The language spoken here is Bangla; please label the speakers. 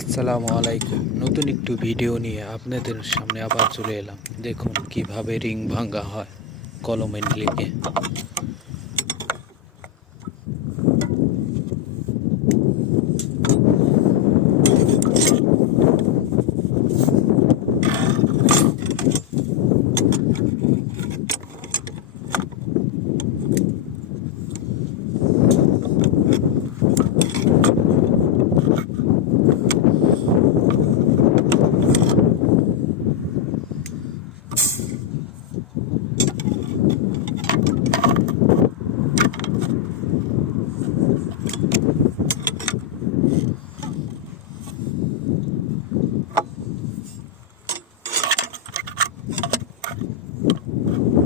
Speaker 1: আসসালামু আলাইকুম। নতুন একটু ভিডিও নিয়ে আপনাদের সামনে আবার চলে এলাম। দেখুন কীভাবে রিং ভাঙ্গা হয় কলমের লিগে Thank you.